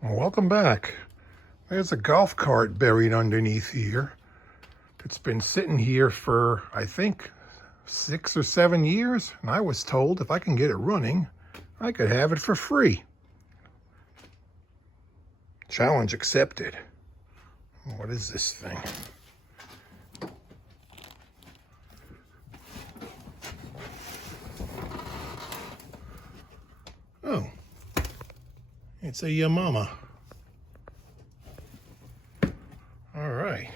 Welcome back. There's a golf cart buried underneath here. It's been sitting here for, I think, 6 or 7 years, and I was told if I can get it running, I could have it for free. Challenge accepted. What is this thing? Oh, it's a Yahama. All right.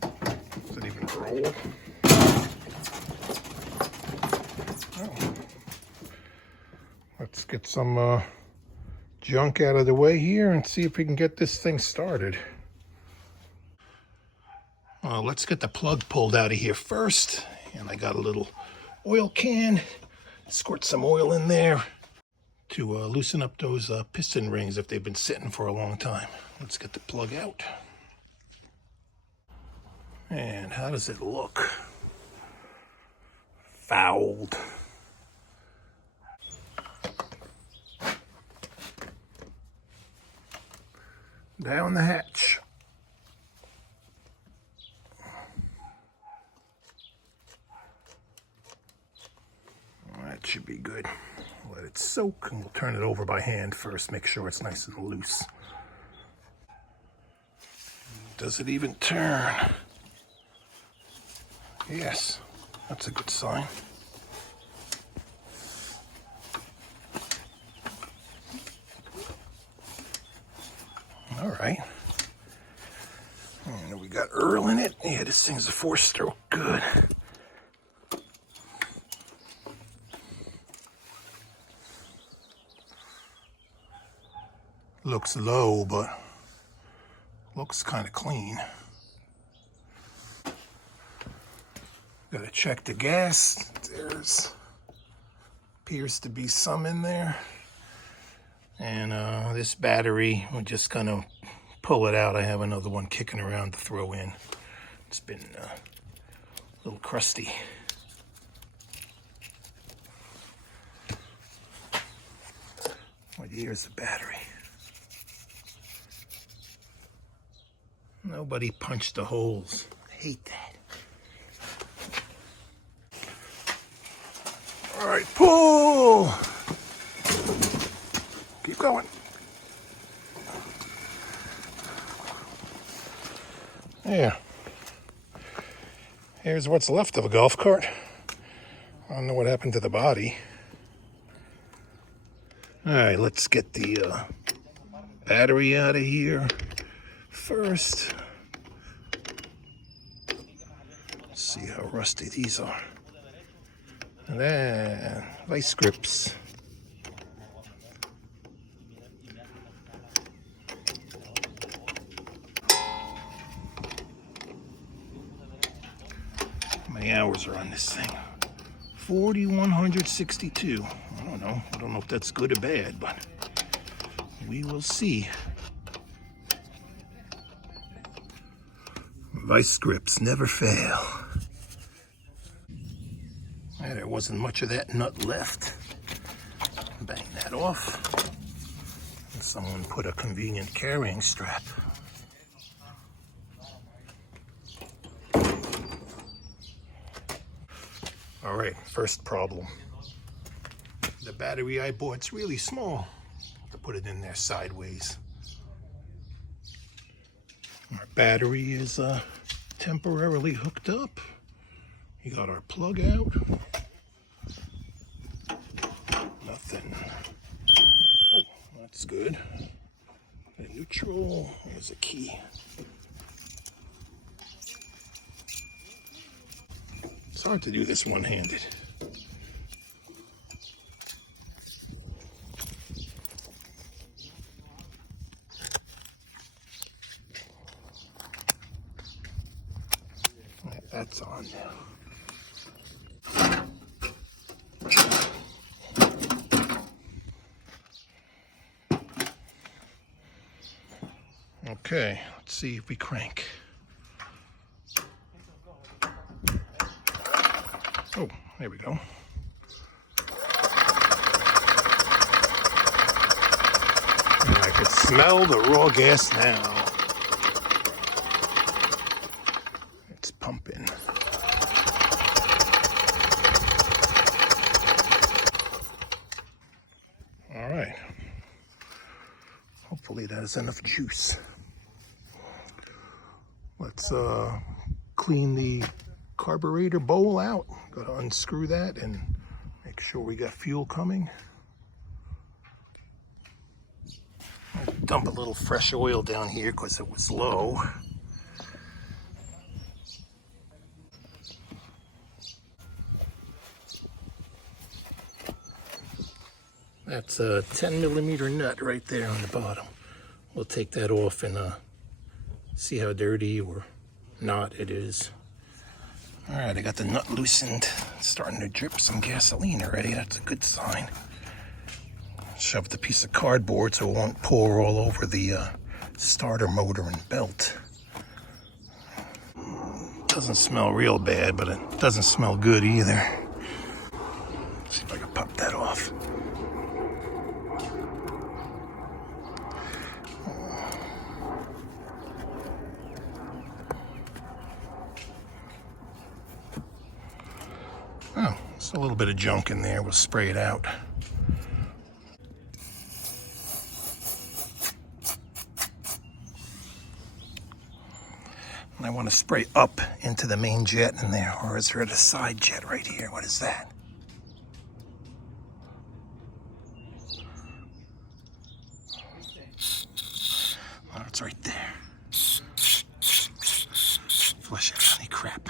Does it even roll? Oh. Let's get some junk out of the way here and see if we can get this thing started. Let's get the plug pulled out of here first. And I got a little oil can. Squirt some oil in there to loosen up those piston rings if they've been sitting for a long time. Let's get the plug out. And how does it look? Fouled. Down the hatch. That should be good. Let it soak, and we'll turn it over by hand first. Make sure it's nice and loose. Does it even turn? Yes, that's a good sign. All right. And we got Earl in it. Yeah, this thing's a 4-stroke. Good. Looks low, but looks kind of clean. Gotta check the gas. There's appears to be some in there. And this battery, we're just gonna pull it out. I have another one kicking around to throw in. It's been a little crusty. Well, here's the battery. Nobody punched the holes. I hate that. All right, pull. Keep going. Yeah. Here's what's left of a golf cart. I don't know what happened to the body. All right, let's get the battery out of here first. Let's see how rusty these are. And then vice grips. How many hours are on this thing? 4,162. I don't know. I don't know if that's good or bad, but we will see. Vice grips never fail. And there wasn't much of that nut left. Bang that off. And someone put a convenient carrying strap. All right, first problem. The battery I bought's really small. To put it in there sideways. Our battery is temporarily hooked up. We got our plug out. Nothing. Oh, that's good. A neutral. There's a key. It's hard to do this one-handed. That's on now. Okay, let's see if we crank. Oh, there we go. And I could smell the raw gas now. It's pumping. All right. Hopefully that has enough juice. Let's clean the carburetor bowl out. Gotta unscrew that and make sure we got fuel coming. Dump a little fresh oil down here because it was low. That's a 10mm nut right there on the bottom. We'll take that off and see how dirty or not it is. All right, I got the nut loosened. It's starting to drip some gasoline already. That's a good sign. Shove the piece of cardboard so it won't pour all over the starter motor and belt. Doesn't smell real bad, but it doesn't smell good either. Let's see if I can pop that off. Oh, there's a little bit of junk in there. We'll spray it out. And I want to spray up into the main jet in there, or is there a side jet right here? What is that? Oh, it's right there. Flush out any crap.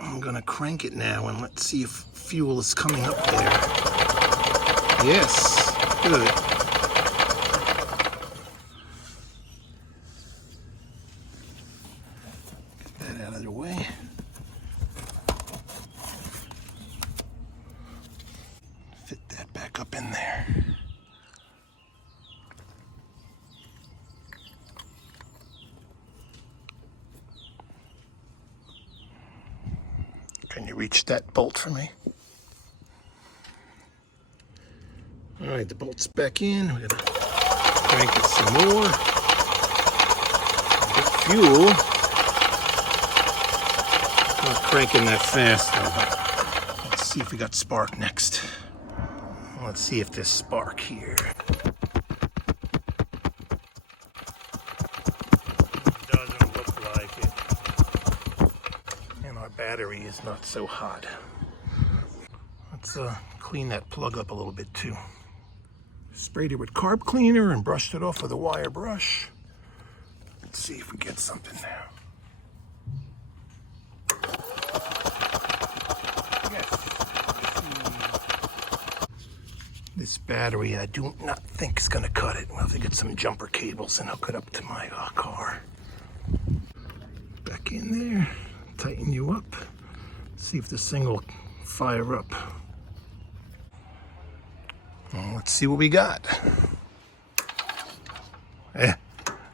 I'm gonna crank it now and let's see if fuel is coming up there. Yes, good. Get that out of the way. Fit that back up in there. Can you reach that bolt for me? All right, the bolt's back in. We're gonna crank it some more. Get fuel. Not cranking that fast though, but let's see if we got spark next. Let's see if there's spark here. Doesn't look like it. And our battery is not so hot. Let's clean that plug up a little bit too. Sprayed it with carb cleaner and brushed it off with a wire brush. Let's see if we get something now. This battery, I do not think is going to cut it. We'll have to get some jumper cables and hook it up to my car. Back in there, tighten you up. See if this thing will fire up. Well, let's see what we got.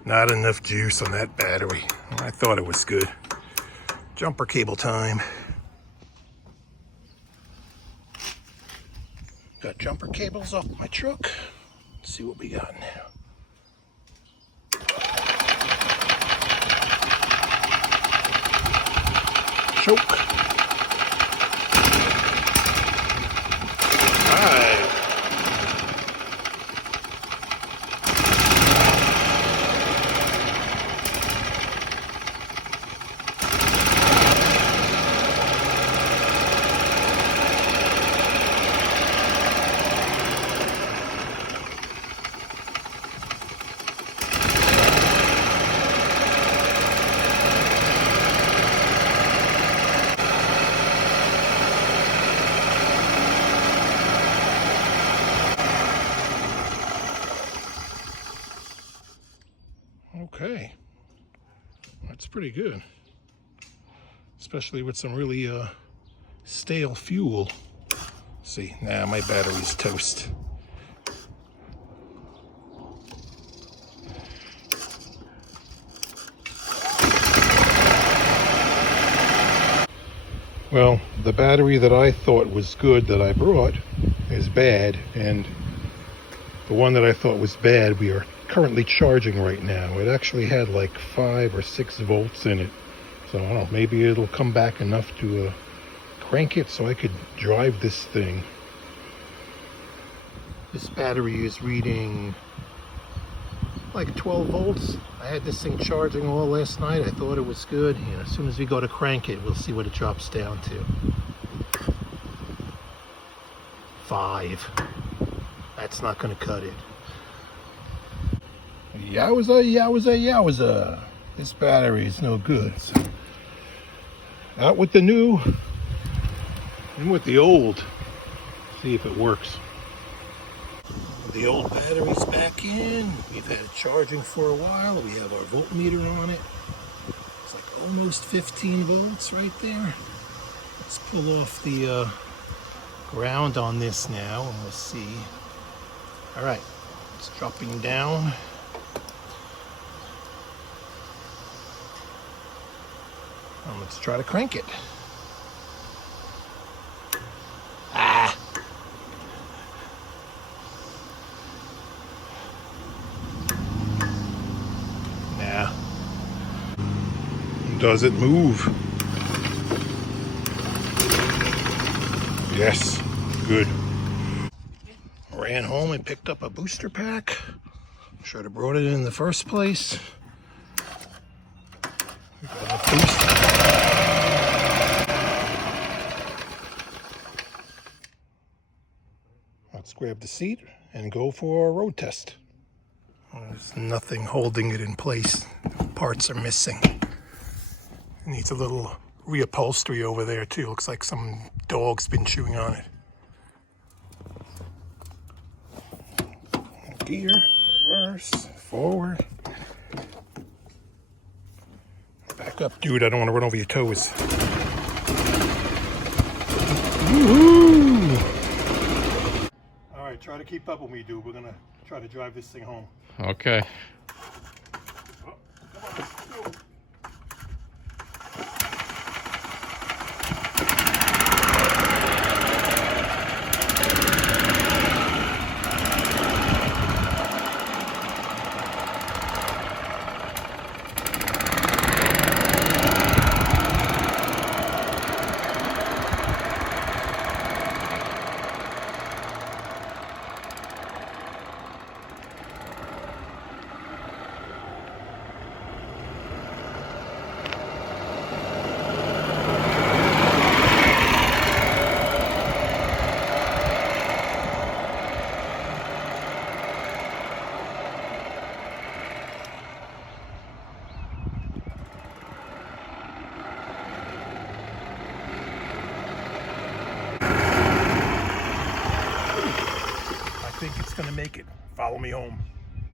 Not enough juice on that battery. I thought it was good. Jumper cable time. Got jumper cables off my truck. Let's see what we got now. Choke. Okay, that's pretty good, especially with some really stale fuel. See, now my battery's toast. Well, the battery that I thought was good that I brought is bad, and The one that I thought was bad, we are currently charging right now. It actually had like 5 or 6 volts in it. So I don't know, maybe it'll come back enough to crank it so I could drive this thing. This battery is reading like 12 volts. I had this thing charging all last night. I thought it was good. You know, as soon as we go to crank it, we'll see what it drops down to. 5. That's not going to cut it. Yowza, yowza, yowza. This battery is no good. So, out with the new, in with the old. See if it works. The old battery's back in. We've had it charging for a while. We have our voltmeter on it. It's like almost 15 volts right there. Let's pull off the ground on this now and we'll see. All right, it's dropping down. And let's try to crank it. Ah! Yeah. Does it move? Yes, good. Ran home and picked up a booster pack. Should have brought it in the first place. Got a booster. Let's grab the seat and go for a road test. There's nothing holding it in place. Parts are missing. It needs a little reupholstery over there too. Looks like some dog's been chewing on it. Gear, reverse, forward. Back up, dude. I don't want to run over your toes. Woohoo! All right, try to keep up with me, dude. We're going to try to drive this thing home. Okay. Oh, come on, let's go. I think it's going to make it. Follow me home.